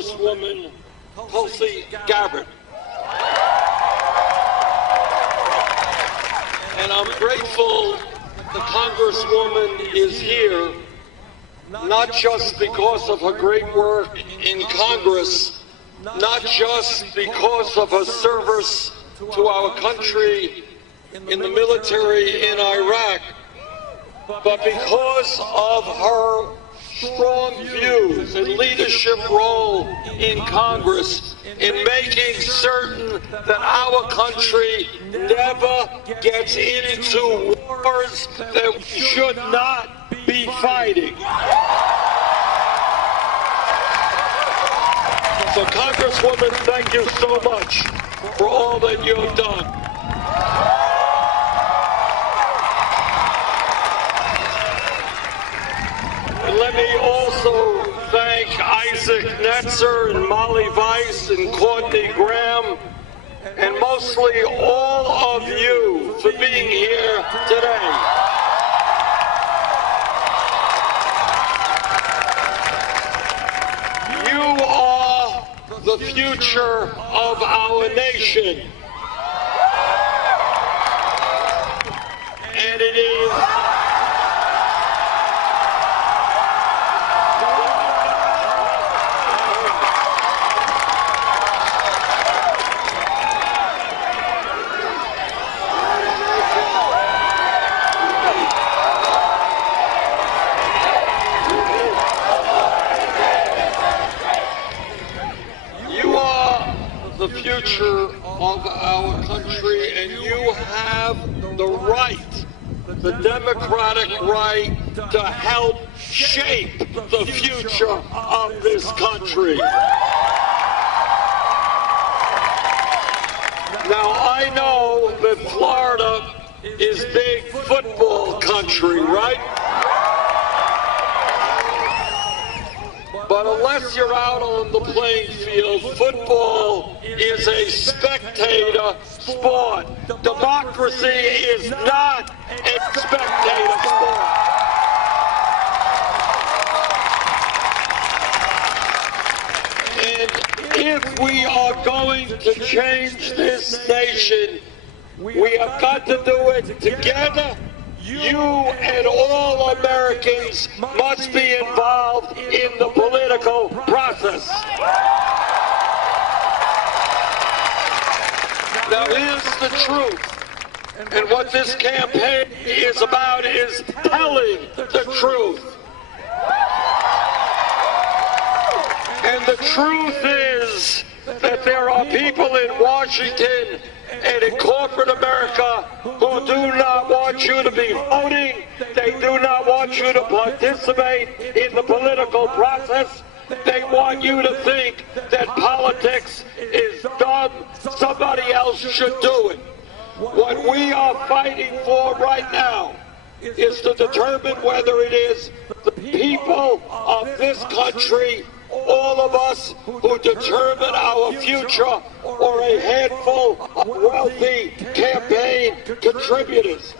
Congresswoman Tulsi Gabbard. And I'm grateful the Congresswoman is here, not just because of her great work in Congress, not just because of her service to our country in the military in Iraq, but because of her strong views and leadership role in Congress in making certain that our country never gets into wars that we should not be fighting. So, Congresswoman, thank you so much for all that you've done. And let me also thank Isaac Netzer and Molly Weiss and Courtney Graham, and mostly all of you for being here today. You are the future of our nation. And it is the future of our country, and you have the right, the democratic right, to help shape the future of this country. Now, I know that Florida is big football country, right? But unless you're out on the playing field, football is a spectator sport. Democracy is not a spectator sport. And if we are going to change this nation, we have got to do it together. You and all Americans must be involved in the political process. Now, here's the truth. And what this campaign is about is telling the truth. And the truth is that there are people in Washington and in corporate America who do not want you to be voting. They do not want you to participate in the political process. They want you to think that politics is dumb. Somebody else should do it. What we are fighting for right now is to determine whether it is the people of this country, all of us who determine our future, or a handful of wealthy campaign contributors.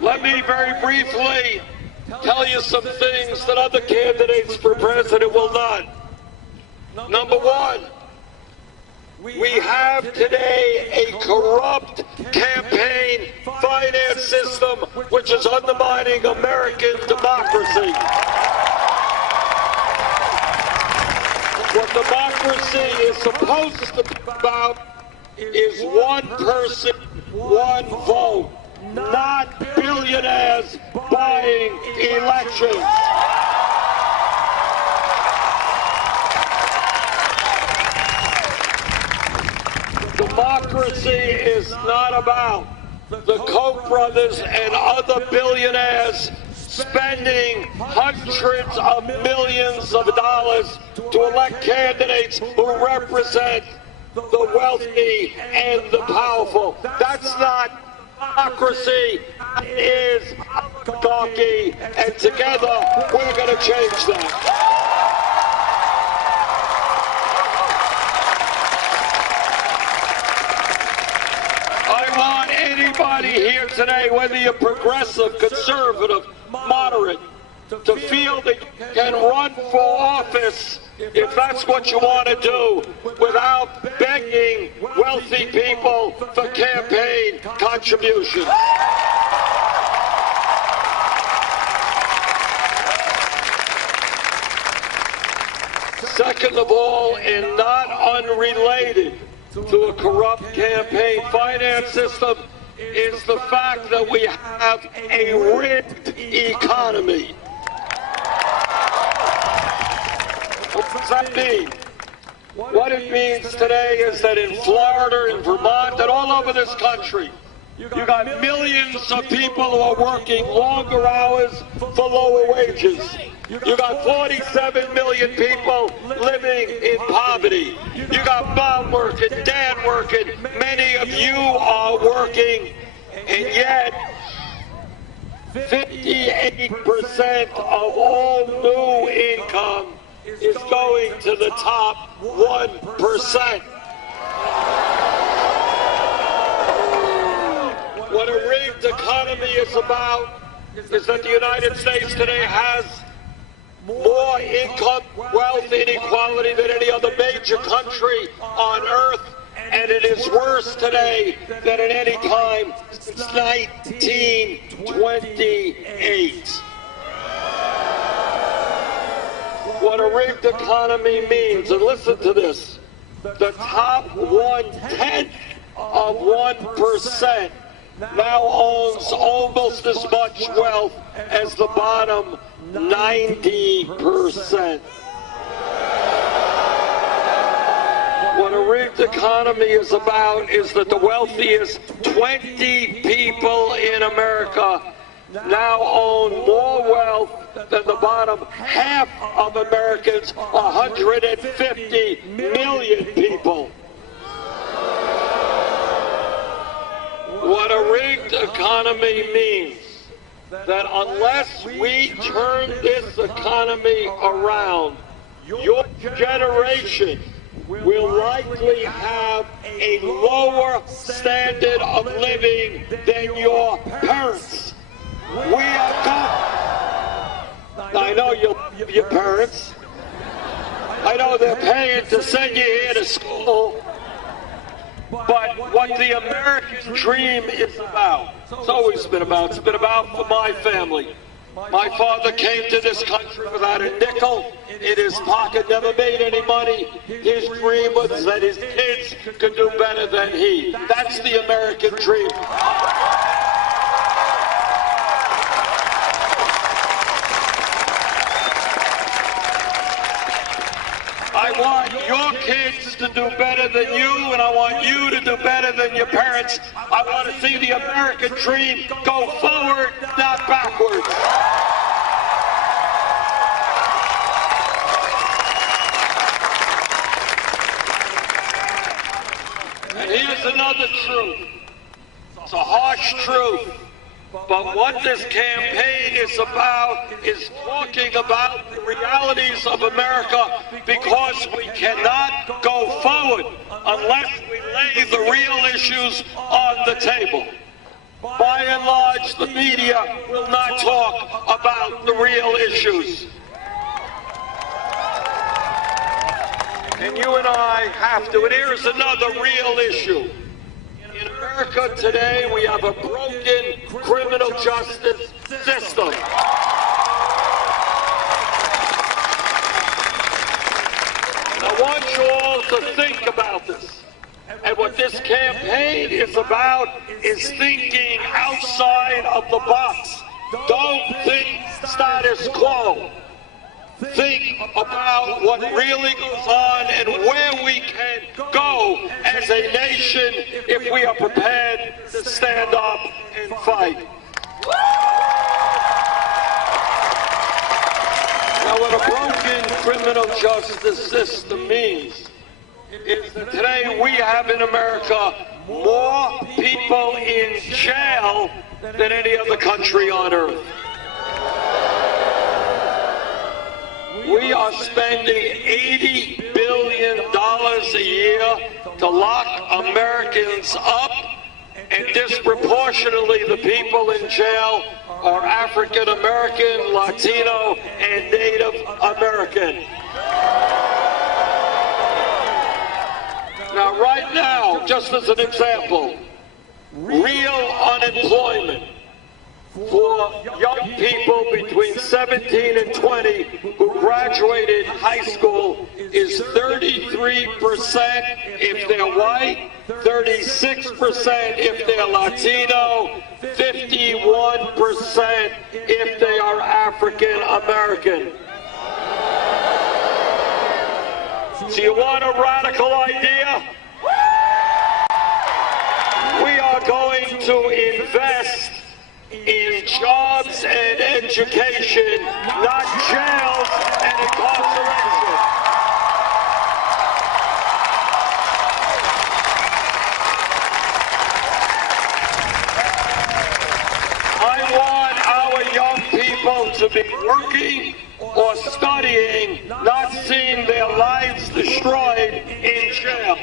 Let me very briefly tell you some things that other candidates for president will not. Number one, we have today a corrupt campaign finance system which is undermining American democracy. What democracy is supposed to be about is one person, one vote, not billionaires buying elections. Democracy is not about the Koch brothers and other billionaires spending hundreds of millions of dollars to elect candidates who represent the wealthy and the powerful. That's not democracy. That is oligarchy, and together we're going to change that. I want any everybody here today, whether you're progressive, conservative, moderate, to feel that you can run for office, if that's what you want to do, without begging wealthy people for campaign contributions. Second of all, and not unrelated to a corrupt campaign finance system, is the fact that we have a rigged economy. What does that mean? What it means today is that in Florida, in Vermont, and all over this country, you got millions of people who are working longer hours for lower wages. You got 47 million people living in poverty. You got mom working, dad working, many of you are working, and yet 58% of all new income is going to the top 1%. What a rigged economy is about is that the United States today has more income, wealth, inequality than any other major country on earth, and it is worse today than at any time since 1928. What a rigged economy means, and listen to this, the top 1/10 of 1% now owns almost as much wealth as the bottom 90%. What a rigged economy is about is that the wealthiest 20 people in America now own more wealth than the bottom half of Americans, 150 million people. What a rigged economy means that unless we turn this economy around, your generation will likely have a lower standard of living than your parents. We are done. I know you love your parents. I know they're paying to send you here to school. But what the American dream is about, it's always been about, it's been about for my family. My father came to this country without a nickel in his pocket, never made any money. His dream was that his kids could do better than he. That's the American dream. I want your kids to do better than you, and I want you to do better than your parents. I want to see the American dream go forward, not backwards. And here's another truth. It's a harsh truth. But what this campaign is about is talking about the realities of America, because we cannot go forward unless we lay the real issues on the table. By and large, the media will not talk about the real issues. And you and I have to. And here's another real issue. In America today, we have a broken criminal justice system. And I want you all to think about this. And what this campaign is about is thinking outside of the box. Don't think status quo. Think about what really goes on and where we can go as a nation if we are prepared to stand up and fight. Now, what a broken criminal justice system means is that today we have in America more people in jail than any other country on earth. We are spending $80 billion a year to lock Americans up and disproportionately the people in jail are African American, Latino, and Native American. Now, right now, just as an example, real unemployment for young people between 17 and 20 who graduated high school is 33% if they're white, 36% if they're Latino, 51% if they are African American. So you want a radical idea? We are going to invest in jobs and education, not jails and incarceration. I want our young people to be working or studying, not seeing their lives destroyed in jail.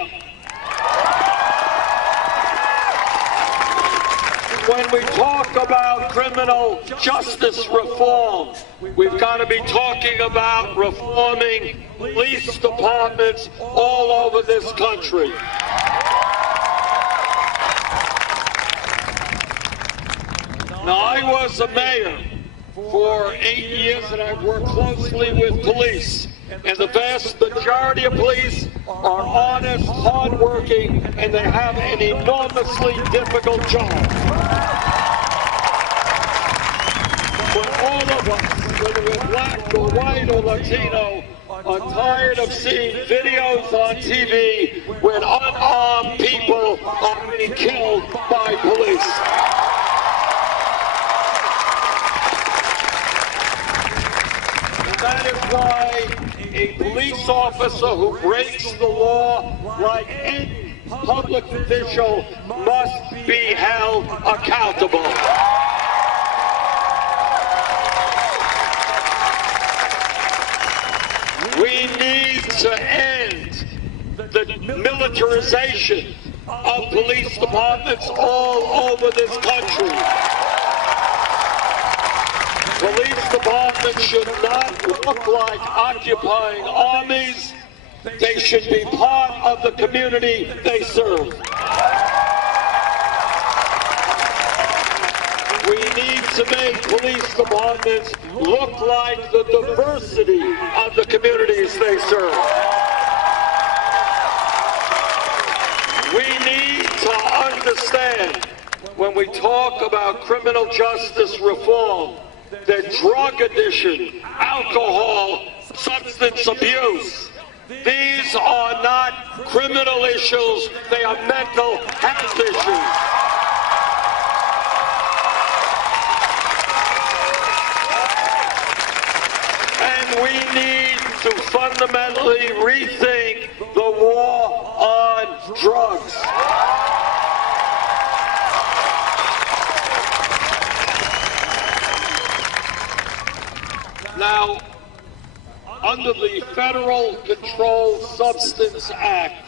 When we talk about criminal justice reform, we've got to be talking about reforming police departments all over this country. Now, I was a mayor for 8 years, and I've worked closely with police. And the vast majority of police are honest, hardworking, and they have an enormously difficult job. But all of us, whether we're black or white or Latino, are tired of seeing videos on TV when unarmed people are being killed by police. That is why a police officer who breaks the law, like any public official, must be held accountable. We need to end the militarization of police departments all over this country. Police departments should not look like occupying armies. They should be part of the community they serve. We need to make police departments look like the diversity of the communities they serve. We need to understand, when we talk about criminal justice reform, that drug addiction, alcohol, substance abuse, these are not criminal issues, they are mental health issues. And we need to fundamentally rethink the war on drugs. Now, under the Federal Controlled Substance Act,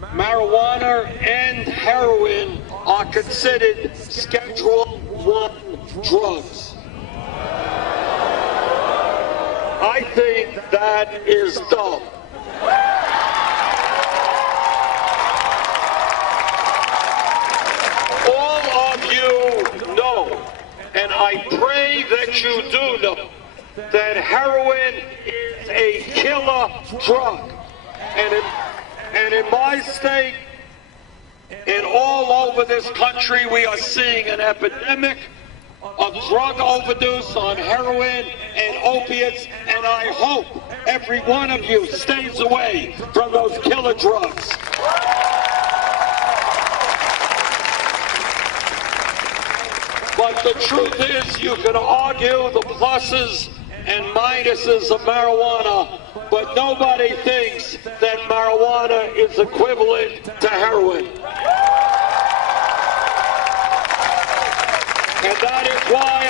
marijuana and heroin are considered Schedule I drugs. I think that is dumb. All of you know, and I pray that you do know, that heroin is a killer drug. And in my state and all over this country, we are seeing an epidemic of drug overdose on heroin and opiates, and I hope every one of you stays away from those killer drugs. But the truth is, you can argue the pluses and minuses of marijuana, but nobody thinks that marijuana is equivalent to heroin. And that is why